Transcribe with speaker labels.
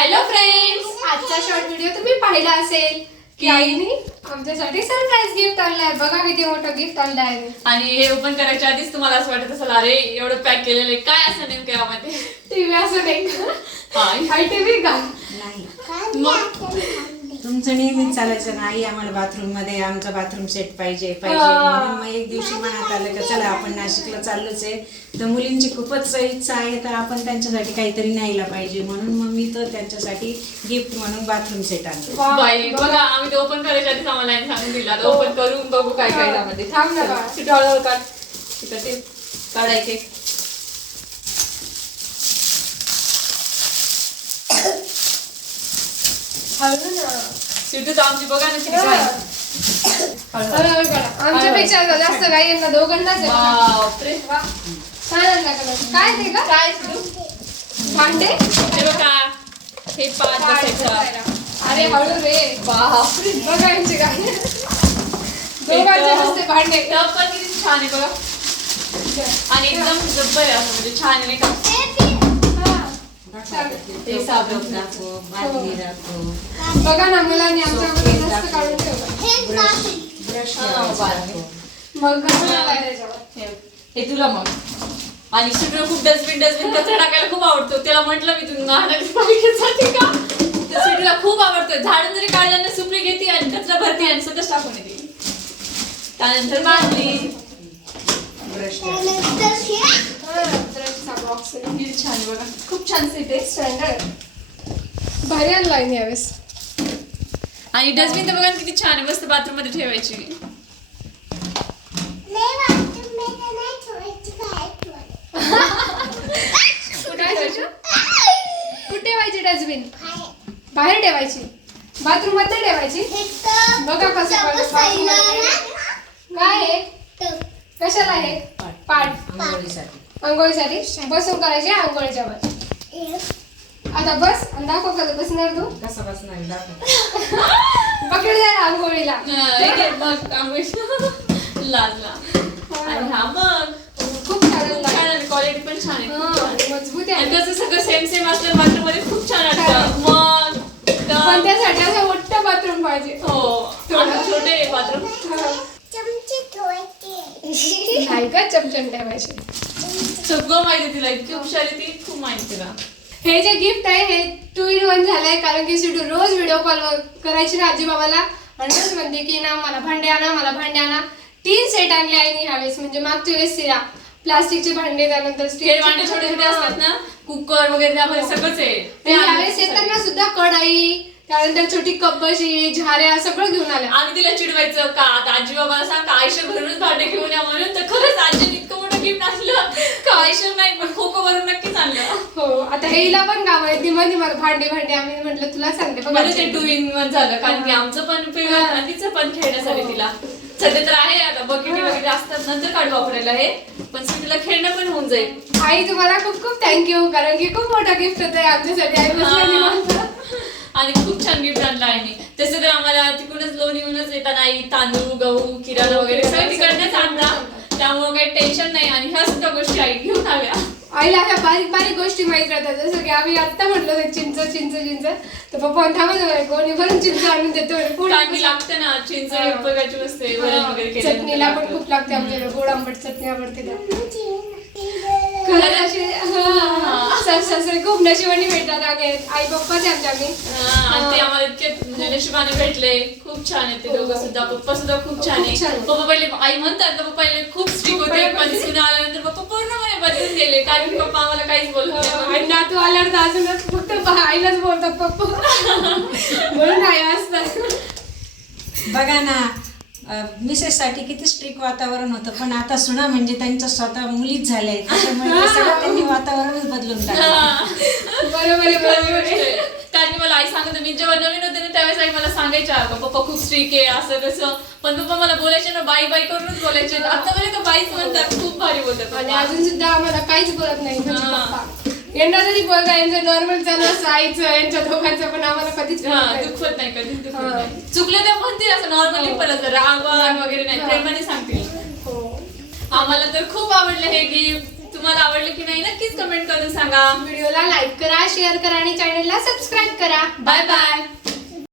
Speaker 1: Hello friends, आजचा short video तुम्ही पाहिला असेल की आईने आमच्यासाठी सरप्राईज गिफ्ट आणलाय. बघा किती मोठं गिफ्ट आणलंय.
Speaker 2: आणि हे ओपन करायच्या आधीच तुम्हाला असं वाटत असेल अरे एवढं पॅक केलेलं आहे, काय असं नेमकं यामध्ये?
Speaker 1: टीव्ही असं नाही का? आई टीव्ही का
Speaker 3: नाही.
Speaker 2: मग
Speaker 3: तुमचं नेहमीच चालायचं ना, आई आम्हाला बाथरूम मध्ये आमचा बाथरूम सेट पाहिजे
Speaker 1: हा.
Speaker 3: म्हणून मग एक दिवशी मनात आलं का चला आपण नाशिकला चाललोच आहे, तर मुलींची खूपच इच्छा आहे तर आपण त्यांच्यासाठी काहीतरी न्यायला पाहिजे, म्हणून मग मी तर त्यांच्यासाठी गिफ्ट म्हणून बाथरूम सेट आणतो.
Speaker 1: वा,
Speaker 2: बाई बघा, आम्ही ते ओपन करायच्या आधीच आम्हाला यांनी सांगून दिला ओपन करून बघू काय काय त्यामध्ये.
Speaker 1: थांब ना बाळा.
Speaker 2: चिटॉळवर काढ, तिथं ते काढायचे.
Speaker 1: हळू ना.
Speaker 2: सिटू तर आमची बघा ना किती छान.
Speaker 1: हळूहळू काढा. आमच्यापेक्षा जास्त काही यांना दोघांनाच आहे.
Speaker 2: बापरे.
Speaker 1: वा. छान आणला कलर. काय ते का
Speaker 2: काय सिटू?
Speaker 1: भांडे?
Speaker 2: हे बघा, हे पाच बसायचं.
Speaker 1: अरे हळू रे.
Speaker 2: बापरे.
Speaker 1: बघा यांचे काय दोघांचे मस्त भांडे.
Speaker 2: टप पण किती छान आहे बघा, आणि एकदम जब्बर आहे असं, म्हणजे छान आहे नाही का? ते साबण
Speaker 3: दाखव, बादली दाखव,
Speaker 1: बघा ना, मुलांनी आमच्या मस्त काढून ठेवलं.
Speaker 3: ब्रश
Speaker 2: बादली.
Speaker 1: मग कसं लावायचं त्याच्यावर?
Speaker 2: हे तुला मग. आणि सिटूला खूप डस्टबिन कचरा टाकायला खूप आवडतो. त्याला म्हटलं मी तू महानगरपालिकेसाठी का, तर सिटूला खूप आवडतं. झाडून जरी काढलं ना सुपली घेते आणि कचरा भरते आणि स्वतःच टाकून येते. त्यानंतर बादली,
Speaker 3: ब्रश
Speaker 1: ब्रशचा बॉक्स आहे.
Speaker 2: किती छान आहे बघा, खूप छान सेट आहे.
Speaker 1: स्टँडर्ड भारी आणलाय मी यावेळेस.
Speaker 2: आणि डस्टबिन तर बघा किती छान आहे, मस्त बाथरूम मध्ये ठेवायची.
Speaker 1: काय सोचू? कुठे ठेवायची डस्टबिन? बाहेर ठेवायची, बाथरूम मध्ये ठेवायची. बघा कसं bathroom मध्ये. काय आहे? कशाला आहे? पाट.
Speaker 3: आंघोळीसाठी.
Speaker 1: आंघोळीसाठी बसून करायची आंघोळीच्या वर. आता बस आणि दाखव कसं बसणार तू.
Speaker 3: कसा बसणार दाखव.
Speaker 1: पकड जा आंघोळीला.
Speaker 2: मग लाजला. आणि हा मग
Speaker 1: खूप छान आणलाय.
Speaker 2: छान आहे, क्वालिटी पण छान आहे, खूप छान आहे.
Speaker 1: मजबूत
Speaker 2: आणि
Speaker 1: आहे.
Speaker 2: कसं सगळं सेम सेम असलं बाथरूम मध्ये खूप छान वाटतं. मग
Speaker 1: पण त्यासाठी असं मोठं बाथरूम पाहिजे.
Speaker 2: हो, आता छोटे बाथरूम.
Speaker 1: नाही का चमचम ठेवायचे.
Speaker 2: सगळं माहिती तिला, इतकी हुशार आहे ती, खूप माहिती तिला.
Speaker 1: हे जे गिफ्ट आहे हे 2 in 1 झालंय, कारण की सिडू रोज व्हिडिओ कॉल करायची ना आजी बाबाला आणि रोज म्हणते की ना मला भांडे आणा, मला भांडे आणा. 3 सेट आणले आहे ह्यावेळेस. म्हणजे मागच्या वेळेस तिला प्लास्टिकचे भांडे, त्यानंतर
Speaker 2: खेळ
Speaker 1: स्टीलचे
Speaker 2: भांडे छोटे छोटे असतात ना, कुकर वगैरे त्यामध्ये सगळंच आहे.
Speaker 1: ते ह्यावेळेस येताना सुद्धा कढाई, त्यानंतर छोटी कपबशी, झाऱ्या सगळं घेऊन आल्या.
Speaker 2: आणि तिला चिडवायचं का आता आजी बाबाला सांग का आयुष्य भरूनच भांडे घेऊन या म्हणून, तर खरंच आजीने इतकं मोठं गिफ्ट आणलं का आयुष्य नाही पण खो भरून नक्कीच आणलं.
Speaker 1: हो, आता हेला पण काम आहे. ती मध्ये मला भांडे आम्ही म्हटलं तुला सांगते बघा.
Speaker 2: म्हणजे ते 2 in 1 झालं, कारण की आमचं पण उपयोग आणि तिचं पण खेळण्यासाठी तिला सध्या तर आहे. आता बकेटी वगैरे असतात, नंतर काढू वापरायला हे, पण तिला खेळणं पण होऊन जाईल.
Speaker 1: आई तुम्हाला खूप खूप थँक्यू, कारण की खूप मोठा गिफ्ट होतं आमच्यासाठी. आई बसली निवांत.
Speaker 2: आणि खूप छान गिफ्ट आणलं आहे मी. तसं तर आम्हाला तिकडूनच लोन येऊनच येतात आई, तांदूळ, गहू, किराणा वगैरे सगळं तिकडनंच आणतात, त्यामुळे काही टेन्शन नाही. आणि ह्या सुद्धा गोष्टी आई घेऊन आल्या.
Speaker 1: आईला ह्या बारीक बारीक गोष्टी माहित राहतात. जसं की आम्ही आता म्हटलं ते चिंच तर पप्पा थांबत कोणी भरून चिंच आणून देतो.
Speaker 2: चांगली लागते ना चिंच, उपयोगाची वस्तू आहे, वरण वगैरे केलं
Speaker 1: चटणीला पण खूप लागते आमच्याकडे. गोड आंबट चटणी आवडते त्या. खरंच असे सासरे खूप नशिबाने भेटतात. आई पप्पाच आहे आमच्या.
Speaker 2: आणि ते आम्हाला इतके म्हणजे नशिबाने भेटले. खूप छान आहे ते दोघं सुद्धा. पप्पा सुद्धा खूप छान आहे.
Speaker 1: खूप छान.
Speaker 2: पप्पा पहिले, आई म्हणतात का पप्पा पहिले खूप स्ट्रिक्ट होते, पण सुना आल्यानंतर पप्पा पूर्णपणे बदलून गेले, कारण की पप्पा आम्हाला काहीच बोलत नाही.
Speaker 1: आणि नातू आल्यावर तर अजूनच फक्त आईलाच बोलतात पप्पा. म्हणून आई असतात.
Speaker 3: बघा ना, मिसेससाठी किती स्ट्रिक्ट वातावरण होतं, पण आता सुना म्हणजे त्यांच्या स्वतः मुलीच झाल्या आहेत, त्याच्यामुळे ते सगळं त्यांनी वातावरणच बदलून टाकलं.
Speaker 1: बरोबर आहे, बरोबर आहे.
Speaker 2: कारण की मला आई सांगत, मी जेव्हा नवीन होते ना त्यावेळेस आई मला सांगायच्या का पप्पा खूप स्ट्रिक्ट आहे असं कसं, पण पप्पा मला बोलायचे ना बाई बाई करूनच बोलायचे. आतापर्यंत बाईच म्हणतात, खूप भारी बोलतात.
Speaker 1: आणि अजून सुद्धा आम्हाला काहीच बोलत नाही म्हणजे पप्पा. यांना जरी बोलता यांचं नॉर्मल चालू असं आईचं यांच्या दोघांचं, पण आम्हाला कधीच
Speaker 2: दुखवत नाही, कधीच दुखवत नाही. चुकलं तर म्हणतील असं नॉर्मली, परत राग वगैरे नाही, प्रेमाने सांगतील.
Speaker 1: हो.
Speaker 2: आम्हाला तर खूप आवडलं हे गिफ्ट. तुम्हाला आवडलं की नाही नक्कीच कमेंट करून सांगा.
Speaker 1: व्हिडिओला लाईक करा, शेअर करा आणि चॅनलला सबस्क्राईब करा.
Speaker 2: Bye bye.